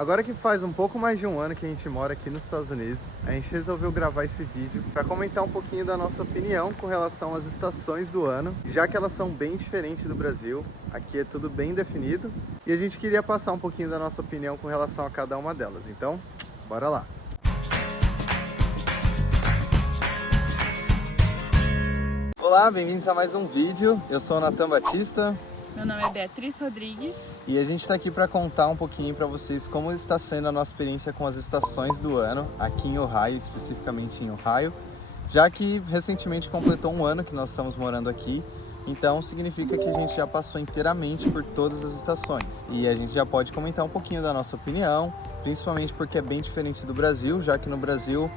Agora que faz um pouco mais de um ano que a gente mora aqui nos Estados Unidos, a gente resolveu gravar esse vídeo para comentar um pouquinho da nossa opinião com relação às estações do ano, já que elas são bem diferentes do Brasil. Aqui é tudo bem definido e a gente queria passar um pouquinho da nossa opinião com relação a cada uma delas. Então, bora lá! Olá, bem-vindos a mais um vídeo. Eu sou o Nathan Batista. Meu nome é Beatriz Rodrigues. E a gente está aqui para contar um pouquinho para vocês como está sendo a nossa experiência com as estações do ano, aqui em Ohio, especificamente em Ohio, já que recentemente completou um ano que nós estamos morando aqui, então significa que a gente já passou inteiramente por todas as estações. E a gente já pode comentar um pouquinho da nossa opinião, principalmente porque é bem diferente do Brasil, já que no Brasil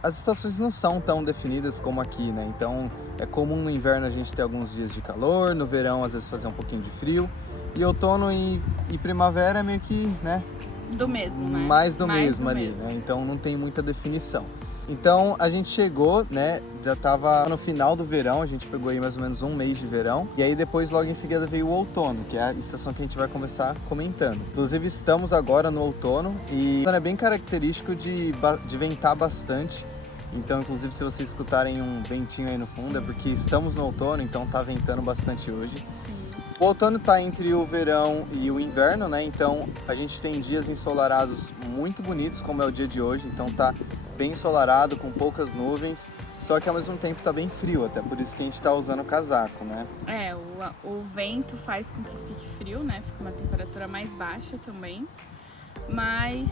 as estações não são tão definidas como aqui, né? Então é comum no inverno a gente ter alguns dias de calor, no verão às vezes fazer um pouquinho de frio, e outono e primavera é meio que, né? Do mesmo, né? Mais do mesmo do ali, mesmo. né? Então não tem muita definição. Então a gente chegou, né? Já tava no final do verão, a gente pegou aí mais ou menos um mês de verão. E aí depois logo em seguida veio o outono, que é a estação que a gente vai começar comentando. Inclusive estamos agora no outono e é bem característico de ventar bastante. Então, inclusive, se vocês escutarem um ventinho aí no fundo, é porque estamos no outono, então tá ventando bastante hoje. Sim. O outono tá entre o verão e o inverno, né? Então a gente tem dias ensolarados muito bonitos, como é o dia de hoje. Então tá bem ensolarado, com poucas nuvens, só que ao mesmo tempo tá bem frio, até por isso que a gente tá usando casaco, né? É, o vento faz com que fique frio, né? Fica uma temperatura mais baixa também. Mas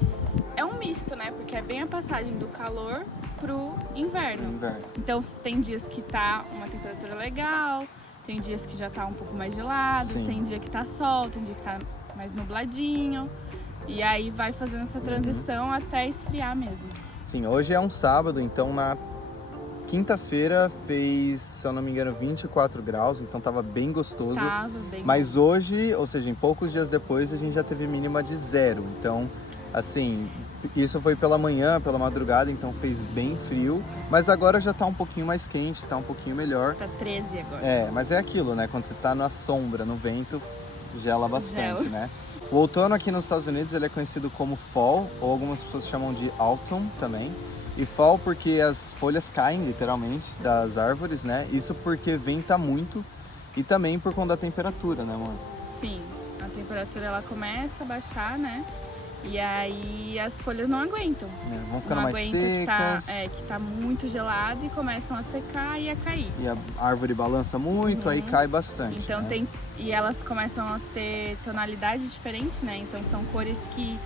é um misto, né? Porque é bem a passagem do calor pro inverno. Então tem dias que tá uma temperatura legal, tem dias que já tá um pouco mais gelado, Sim. Tem dia que tá sol, tem dia que tá mais nubladinho. E aí vai fazendo essa transição até esfriar mesmo. Sim, hoje é um sábado, então na quinta-feira fez, se eu não me engano, 24 graus, então tava bem gostoso. Tava bem. Mas hoje, ou seja, em poucos dias depois, a gente já teve mínima de 0. Então, assim, isso foi pela manhã, pela madrugada, então fez bem frio. Mas agora já tá um pouquinho mais quente, tá um pouquinho melhor. Tá 13 agora. É, mas é aquilo, né? Quando você tá na sombra, no vento, gela bastante, né? O outono aqui nos Estados Unidos, ele é conhecido como fall, ou algumas pessoas chamam de autumn também. E fall porque as folhas caem, literalmente, das árvores, né? Isso porque venta muito e também por conta da temperatura, né, amor? Sim, a temperatura ela começa a baixar, né? E aí as folhas não aguentam. Vão ficando não mais aguenta secas. que tá muito gelado e começam a secar e a cair. E a árvore balança muito, aí cai bastante. Então né? E elas começam a ter tonalidades diferentes, né? Então são cores que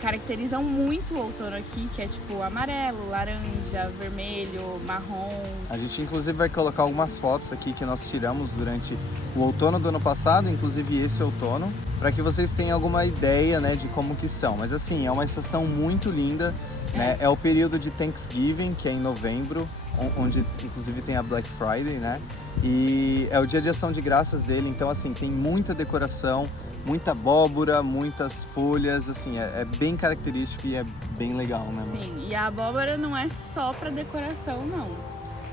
caracterizam muito o outono aqui, que é tipo amarelo, laranja, vermelho, marrom. A gente inclusive vai colocar algumas fotos aqui que nós tiramos durante o outono do ano passado, inclusive esse outono, para que vocês tenham alguma ideia, né, de como que são. Mas assim, é uma estação muito linda, né? É o período de Thanksgiving, que é em novembro, onde inclusive tem a Black Friday, né? E é o dia de ação de graças dele, então assim, tem muita decoração, muita abóbora, muitas folhas, assim, é bem característico e é bem legal, né? Sim, e a abóbora não é só para decoração, não.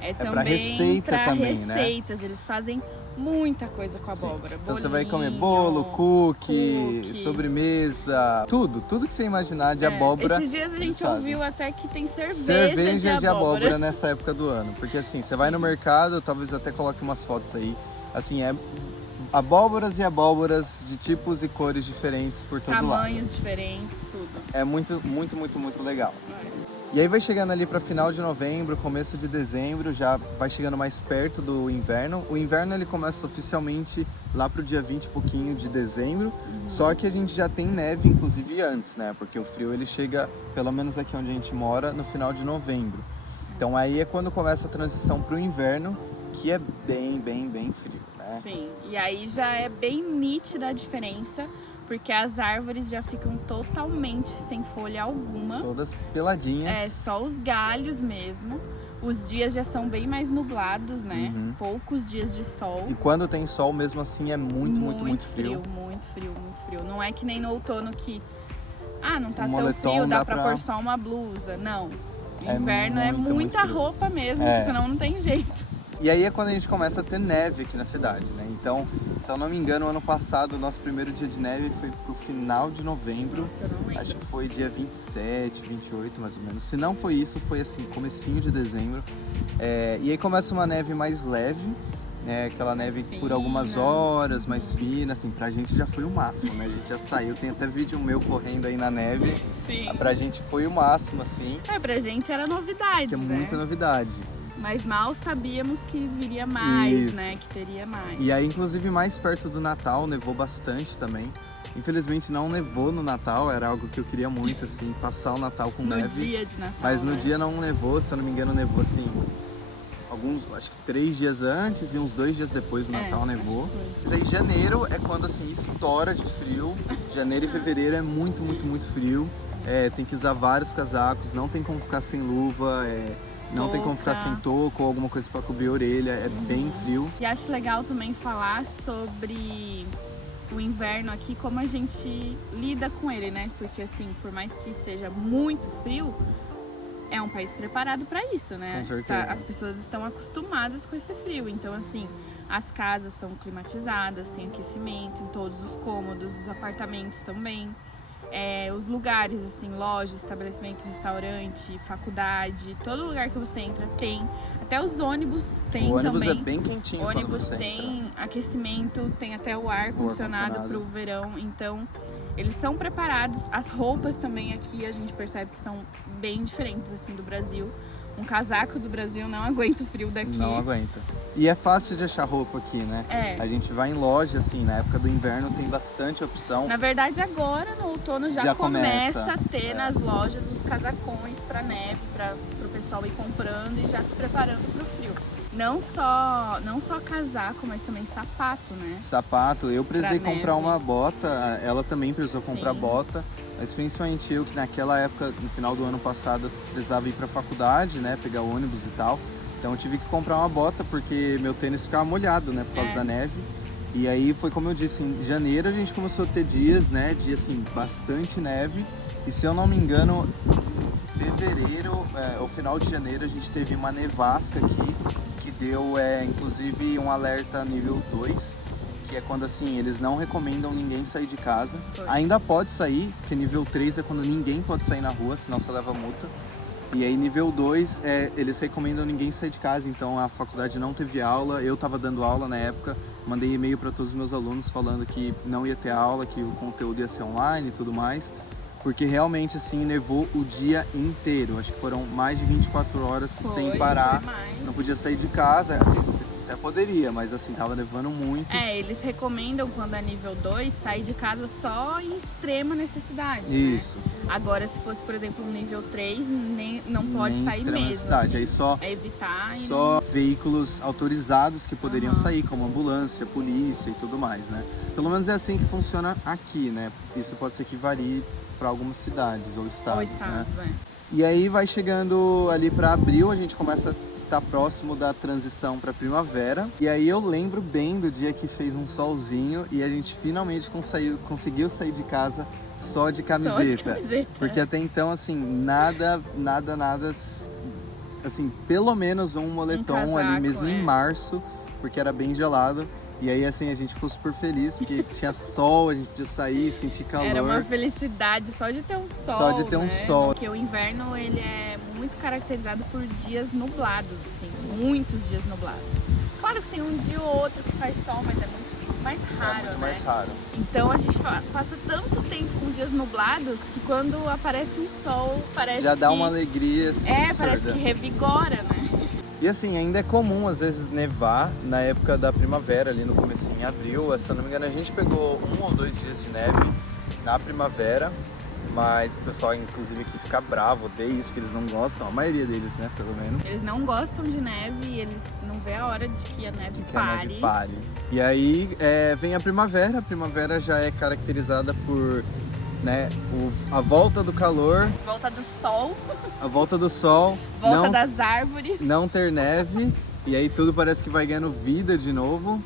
É pra também receita para também, receitas, eles fazem muita coisa com a abóbora. Então você Bolinho, vai comer bolo, cookie, sobremesa, tudo que você imaginar de abóbora. Esses dias a eles gente fazem. ouviu até que tem cerveja de abóbora nessa época do ano. Porque assim, você vai no mercado, talvez até coloque umas fotos aí. Assim, é abóboras e abóboras de tipos e cores diferentes por todo lado. Tamanhos diferentes, tudo. É muito legal. E aí vai chegando ali para final de novembro, começo de dezembro, já vai chegando mais perto do inverno. O inverno ele começa oficialmente lá pro dia 20 e pouquinho de dezembro, só que a gente já tem neve inclusive antes, né? Porque o frio ele chega, pelo menos aqui onde a gente mora, no final de novembro. Então aí é quando começa a transição pro inverno, que é bem frio, né? Sim, e aí já é bem nítida a diferença, porque as árvores já ficam totalmente sem folha alguma. Todas peladinhas. É, só os galhos mesmo. Os dias já são bem mais nublados, né? Poucos dias de sol. E quando tem sol, mesmo assim, é muito frio. Muito frio. Não é que nem no outono que, não tá O tão moletom frio, dá dá pra pra pôr só uma blusa. Não. É Inverno é muito muita frio. roupa mesmo, senão não tem jeito. E aí é quando a gente começa a ter neve aqui na cidade, né? Então, se eu não me engano, ano passado, o nosso primeiro dia de neve foi pro final de novembro. Nossa, eu não lembro. Acho que foi dia 27, 28 mais ou menos. Se não foi isso, foi assim, comecinho de dezembro. E aí começa uma neve mais leve, né? Aquela neve por algumas horas, mais fina, assim, pra gente já foi o máximo, né? A gente já saiu, tem até vídeo meu correndo aí na neve. Sim. Pra gente foi o máximo, assim, Pra gente era novidade, que é né? muita novidade. Mas mal sabíamos que viria mais, Isso. né? Que teria mais. E aí, inclusive, mais perto do Natal, nevou bastante também. Infelizmente não nevou no Natal, era algo que eu queria muito, assim, passar o Natal com No neve. dia de Natal, Mas no né? dia não nevou, se eu não me engano, nevou assim, acho que 3 dias antes e uns 2 dias depois do Natal nevou. acho que foi. Mas aí janeiro é quando assim estoura de frio. Janeiro e fevereiro é muito, muito, muito frio. Tem que usar vários casacos, não tem como ficar sem luva, não tem como ficar Touca. sem touca ou alguma coisa para cobrir a orelha, é bem frio. E acho legal também falar sobre o inverno aqui, como a gente lida com ele, né? Porque assim, por mais que seja muito frio, é um país preparado para isso, né? Com certeza. As pessoas estão acostumadas com esse frio, então assim, as casas são climatizadas, tem aquecimento em todos os cômodos, os apartamentos também. Os lugares, assim, loja, estabelecimento, restaurante, faculdade, todo lugar que você entra tem. Até os ônibus tem O ônibus também. é bem quentinho quando Ônibus você tem aquecimento, tem até o ar condicionado para o verão, então eles são preparados. As roupas também aqui a gente percebe que são bem diferentes assim do Brasil. Um casaco do Brasil não aguenta o frio daqui. Não aguenta. E é fácil de achar roupa aqui, né? A gente vai em loja, assim, na época do inverno tem bastante opção. Na verdade, agora no outono já começa a ter nas lojas os casacões para neve, para o pessoal ir comprando e já se preparando para o frio. Não só casaco, mas também sapato, né? Sapato, eu precisei Pra comprar neve. uma bota, ela também precisou comprar Sim. bota, mas principalmente eu que naquela época, no final do ano passado, eu precisava ir pra faculdade, né, pegar ônibus e tal. Então eu tive que comprar uma bota porque meu tênis ficava molhado, né, por causa da neve. E aí foi como eu disse, em janeiro a gente começou a ter dias, né, assim, bastante neve. E se eu não me engano, fevereiro, ou final de janeiro, a gente teve uma nevasca aqui, que deu inclusive um alerta nível 2, que é quando assim, eles não recomendam ninguém sair de casa. Ainda pode sair, porque nível 3 é quando ninguém pode sair na rua, senão você leva multa. E aí nível 2, eles recomendam ninguém sair de casa, então a faculdade não teve aula, eu tava dando aula na época, mandei e-mail para todos os meus alunos falando que não ia ter aula, que o conteúdo ia ser online e tudo mais. Porque realmente, assim, nevou o dia inteiro. Acho que foram mais de 24 horas sem parar. Não podia sair de casa. Assim, até poderia, mas assim, tava nevando muito. Eles recomendam quando é nível 2 sair de casa só em extrema necessidade. Isso. Né? Agora, se fosse, por exemplo, um nível 3, não pode Nem sair extrema mesmo. necessidade. Assim. Aí só Evitar e só veículos autorizados que poderiam sair, como ambulância, polícia e tudo mais, né? Pelo menos é assim que funciona aqui, né? Isso pode ser que varie para algumas cidades ou estados, né? E aí vai chegando ali para abril, a gente começa a estar próximo da transição para primavera. E aí eu lembro bem do dia que fez um solzinho e a gente finalmente conseguiu sair de casa só de camiseta. Porque até então, assim, nada, assim, pelo menos um moletom casaco, ali mesmo em março, porque era bem gelado. E aí, assim, a gente ficou super feliz, porque tinha sol, a gente podia sair, sentir calor. Era uma felicidade só de ter um sol, Só de ter um sol. Porque o inverno, ele é muito caracterizado por dias nublados, assim, muitos dias nublados. Claro que tem um dia ou outro que faz sol, mas é muito mais raro, muito né? mais raro. Então a gente passa tanto tempo com dias nublados que quando aparece um sol, parece Já dá uma alegria, assim, parece absurda. que revigora, né? E assim, ainda é comum às vezes nevar na época da primavera, ali no comecinho, em abril. Se eu não me engano, a gente pegou 1 ou 2 dias de neve na primavera, mas o pessoal, inclusive, aqui fica bravo, odeia isso, porque eles não gostam, a maioria deles, né, pelo menos. Eles não gostam de neve e eles não vê a hora de que a neve pare. E aí vem a primavera já é caracterizada por, né, a volta do calor, Volta do sol, a volta do sol, volta das árvores. não ter neve, e aí tudo parece que vai ganhando vida de novo.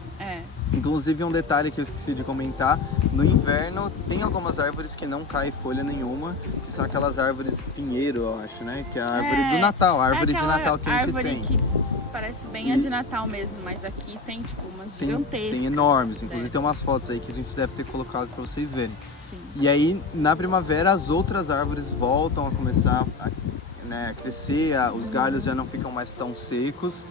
Inclusive um detalhe que eu esqueci de comentar, no inverno tem algumas árvores que não cai folha nenhuma, que são aquelas árvores pinheiro, eu acho, né? Que é a árvore do Natal, a árvore de Natal que a gente tem. parece bem a de Natal mesmo, mas aqui tem tipo umas Tem gigantescas. enormes, inclusive tem umas fotos aí que a gente deve ter colocado para vocês verem. Sim. E aí, na primavera, as outras árvores voltam a começar a, né, a crescer, os galhos já não ficam mais tão secos.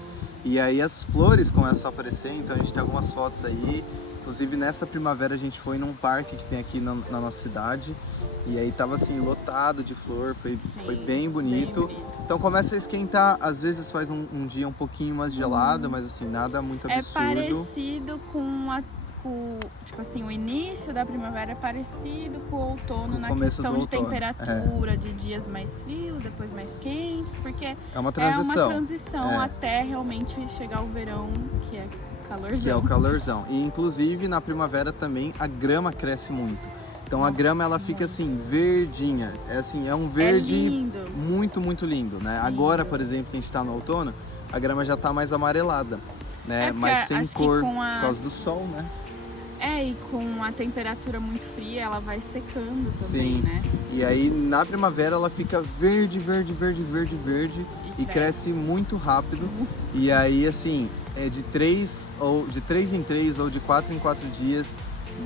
E aí as flores começam a aparecer, então a gente tem algumas fotos aí. Inclusive nessa primavera a gente foi num parque que tem aqui na nossa cidade. E aí tava assim, lotado de flor, foi bem bonito. Então começa a esquentar, às vezes faz um dia um pouquinho mais gelado, mas assim, nada muito absurdo. É parecido tipo assim, o início da primavera é parecido com o outono na questão de temperatura, de dias mais frios, depois mais quentes, porque é uma transição, até realmente chegar o verão, que é calorzão. Que é o calorzão. E inclusive na primavera também a grama cresce muito. Então a grama ela fica assim, verdinha. É um verde muito, muito lindo, né? Lindo. Agora, por exemplo, que a gente está no outono, a grama já está mais amarelada, né? Mas sem cor por causa do sol, né? E com a temperatura muito fria, ela vai secando também, né? E aí na primavera ela fica verde e cresce muito rápido. E aí assim, de 3 em 3 ou de 4 em 4 dias,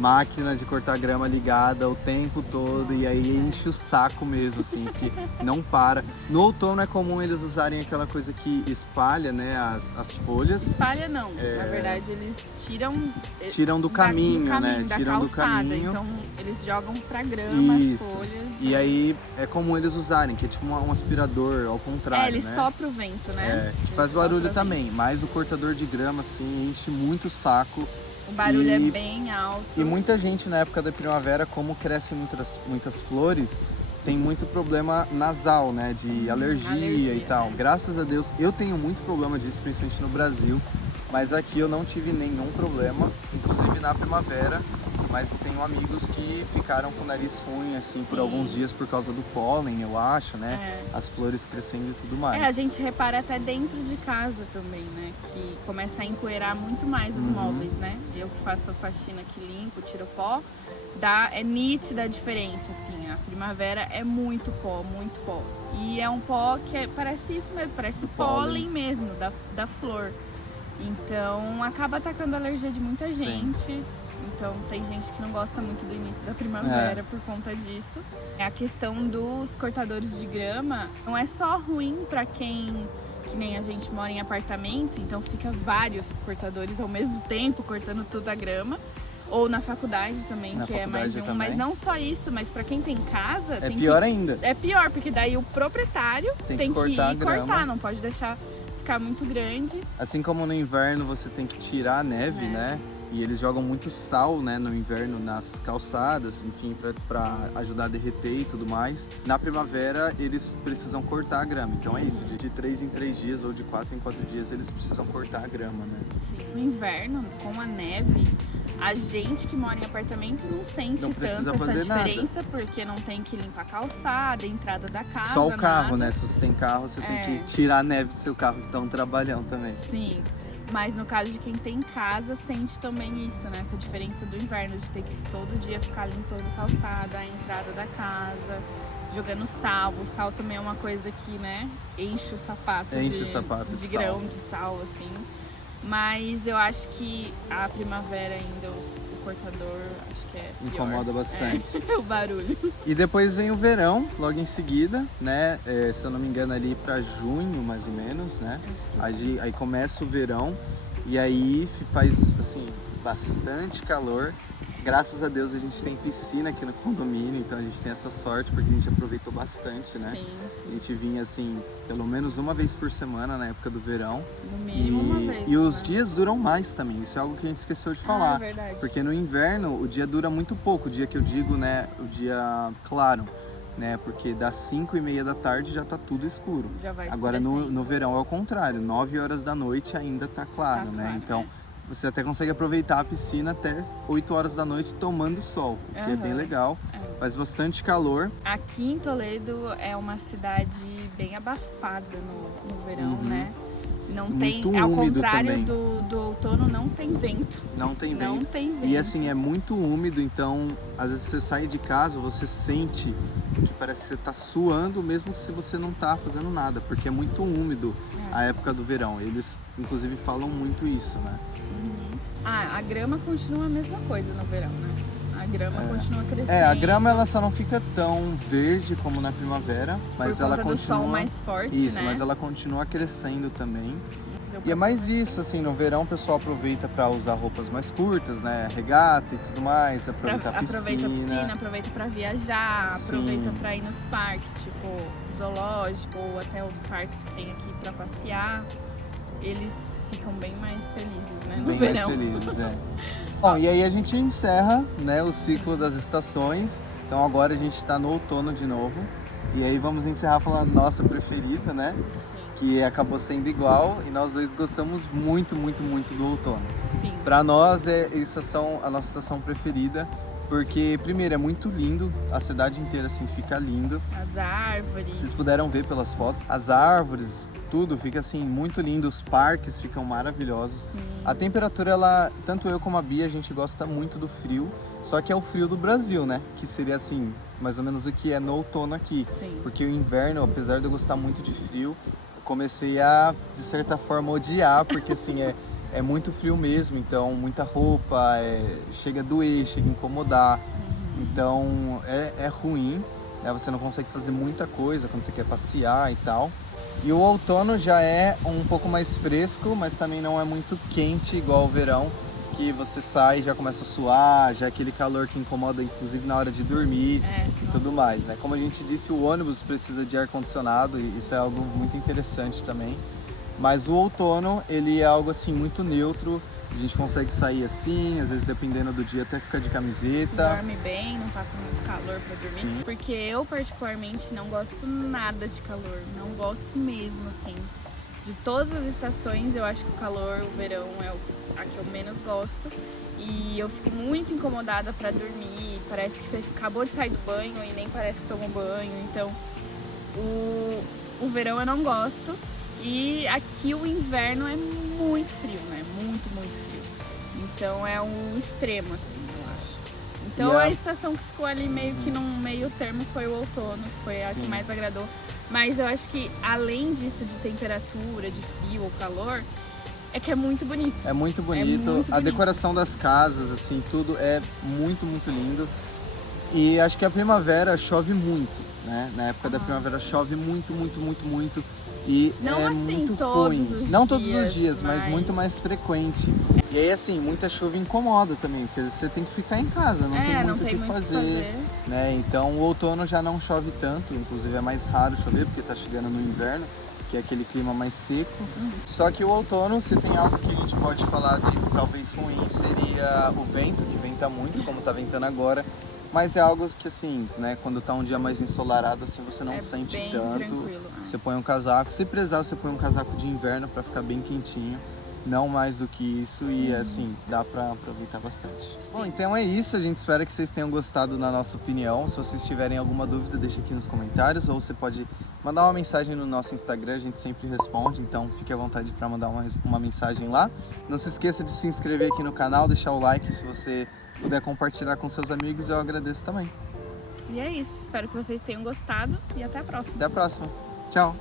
máquina de cortar grama ligada o tempo todo. E aí enche o saco mesmo, assim, porque não para. No outono é comum eles usarem aquela coisa que espalha, né, as folhas. Espalha não, na verdade eles tiram do caminho, né? Da tiram calçada, do caminho. Então eles jogam pra grama as folhas. E aí é comum eles usarem, que é tipo um aspirador ao contrário, eles né? sopram o vento, né? Que faz barulho também, mas o cortador de grama, assim, enche muito o saco. O barulho é bem alto. E muita gente na época da primavera, como crescem muitas flores, tem muito problema nasal, né? De alergia e tal. Graças a Deus, eu tenho muito problema disso, principalmente no Brasil. Mas aqui eu não tive nenhum problema, inclusive na primavera. Mas tenho amigos que ficaram com o nariz ruim, assim, por alguns dias por causa do pólen, eu acho, né? As flores crescendo e tudo mais. A gente repara até dentro de casa também, né? Que começa a empoeirar muito mais os móveis, né? Eu que faço a faxina que limpo, tiro o pó, é nítida a diferença, assim. A primavera é muito pó, muito pó. E é um pó que parece isso mesmo, parece pólen mesmo, da flor. Então acaba atacando a alergia de muita gente. Então tem gente que não gosta muito do início da primavera por conta disso. A questão dos cortadores de grama não é só ruim para quem, que nem a gente mora em apartamento, então fica vários cortadores ao mesmo tempo cortando toda a grama. Ou na faculdade também, que é mais de um. Mas não só isso, mas para quem tem casa... É pior ainda. É pior, porque daí o proprietário tem que ir cortar, não pode deixar ficar muito grande. Assim como no inverno você tem que tirar a neve, né? E eles jogam muito sal, né, no inverno nas calçadas, enfim, para ajudar a derreter e tudo mais. Na primavera eles precisam cortar a grama, então é isso, de 3 em 3 dias ou de 4 em 4 dias eles precisam cortar a grama, né? Sim. No inverno, com a neve, a gente que mora em apartamento não sente tanto essa diferença, porque não tem que limpar a calçada, a entrada da casa. Só o carro, né? Se você tem carro, você tem que tirar a neve do seu carro que tá um trabalhão também. Sim. Mas no caso de quem tem casa, sente também isso, né? Essa diferença do inverno, de ter que todo dia ficar limpando a calçada, a entrada da casa, jogando sal. O sal também é uma coisa que, né, enche o sapato de grão de sal, assim. Mas eu acho que a primavera ainda, o cortador, acho que é pior. Incomoda bastante. O barulho. E depois vem o verão, logo em seguida, né? Se eu não me engano, ali para junho, mais ou menos, né? Aí começa o verão e aí faz, assim, bastante calor. Graças a Deus a gente tem piscina aqui no condomínio, então a gente tem essa sorte porque a gente aproveitou bastante, né? Sim. A gente vinha, assim, pelo menos uma vez por semana na época do verão. No mínimo uma vez. E os dias duram mais também, isso é algo que a gente esqueceu de falar. É verdade. Porque no inverno o dia dura muito pouco, o dia que eu digo, né, o dia claro, né? Porque das 5:30 da tarde já tá tudo escuro. Já vai Agora no verão é o contrário, 9 horas da noite ainda tá claro, né? Então você até consegue aproveitar a piscina até 8 horas da noite tomando sol, o que é bem legal. Faz bastante calor. Aqui em Toledo é uma cidade bem abafada no verão, né? Não muito tem, ao úmido contrário também. do outono, não tem vento. Não tem Não vento. tem vento. E assim, é muito úmido, então às vezes você sai de casa, você sente que parece que você tá suando, mesmo se você não tá fazendo nada, porque é muito úmido a época do verão. Eles, inclusive, falam muito isso, né? A grama continua a mesma coisa no verão, né? A grama continua crescendo. A grama ela só não fica tão verde como na primavera, mas por ela conta continua... do sol mais forte, Isso, né? mas ela continua crescendo também. E é mais isso, assim, no verão o pessoal aproveita para usar roupas mais curtas, né? Regata e tudo mais, aproveitar a piscina. Aproveita a piscina, aproveita pra viajar, Sim. aproveita pra ir nos parques, tipo zoológico ou até os parques que tem aqui pra passear. Eles ficam bem mais felizes, né? No Bem verão. mais felizes, é. Bom, e aí a gente encerra, né, o ciclo das estações. Então agora a gente está no outono de novo. E aí vamos encerrar falando a nossa preferida, né? Que acabou sendo igual e nós dois gostamos muito, muito, muito do outono. Sim. Para nós é a nossa estação preferida, porque primeiro é muito lindo, a cidade inteira assim fica lindo. As árvores. Vocês puderam ver pelas fotos, as árvores, tudo fica assim muito lindo, os parques ficam maravilhosos. Sim. A temperatura, ela, tanto eu como a Bia, a gente gosta muito do frio, só que é o frio do Brasil, né? Que seria assim, mais ou menos o que é no outono aqui. Sim. Porque o inverno, apesar de eu gostar muito de frio, eu comecei a, de certa forma, odiar, porque assim, é muito frio mesmo, então muita roupa, chega a doer, chega a incomodar. Então é ruim, né? Você não consegue fazer muita coisa quando você quer passear e tal. E o outono já é um pouco mais fresco, mas também não é muito quente igual o verão, que você sai e já começa a suar, já é aquele calor que incomoda inclusive na hora de dormir e tudo mais, né? Como a gente disse, o ônibus precisa de ar-condicionado e isso é algo muito interessante também. Mas o outono, ele é algo assim muito neutro, a gente consegue sair assim, às vezes dependendo do dia até ficar de camiseta. Dorme bem, não passa muito calor pra dormir. Sim. Porque eu particularmente não gosto nada de calor, não gosto mesmo, assim. De todas as estações, eu acho que o calor, o verão é a que eu menos gosto. E eu fico muito incomodada pra dormir, parece que você acabou de sair do banho e nem parece que tomou banho. Então, o verão eu não gosto. E aqui o inverno é muito frio, né? Muito, muito frio. Então é um extremo, assim, eu acho. Então a estação que ficou ali meio que num meio termo foi o outono, que foi a que mais agradou. Mas eu acho que além disso de temperatura, de frio ou calor, é que é muito bonito. É muito bonito. muito A bonito. decoração das casas, assim, tudo é muito, muito lindo. E acho que a primavera chove muito, né? Na época da primavera chove muito, muito, muito, muito. E Não é assim muito todos ruim. os Não todos os dias, dias, mas muito mais frequente. E aí, assim, muita chuva incomoda também, porque você tem que ficar em casa, não tem muito o que fazer. Né? Então o outono já não chove tanto, inclusive é mais raro chover, porque tá chegando no inverno, que é aquele clima mais seco. Só que o outono, se tem algo que a gente pode falar de talvez ruim, seria o vento, que venta muito, como tá ventando agora. Mas é algo que assim, né, quando tá um dia mais ensolarado, assim, você não sente bem tanto. tranquilo, Você põe um casaco, se precisar, você põe um casaco de inverno para ficar bem quentinho. Não mais do que isso e assim, dá pra aproveitar bastante. Bom, então é isso, a gente espera que vocês tenham gostado da nossa opinião. Se vocês tiverem alguma dúvida, deixa aqui nos comentários, ou você pode mandar uma mensagem no nosso Instagram, a gente sempre responde, então fique à vontade para mandar uma mensagem lá. Não se esqueça de se inscrever aqui no canal, deixar o like, se você puder compartilhar com seus amigos, eu agradeço também. E é isso, espero que vocês tenham gostado e até a próxima. Até a próxima. Tchau!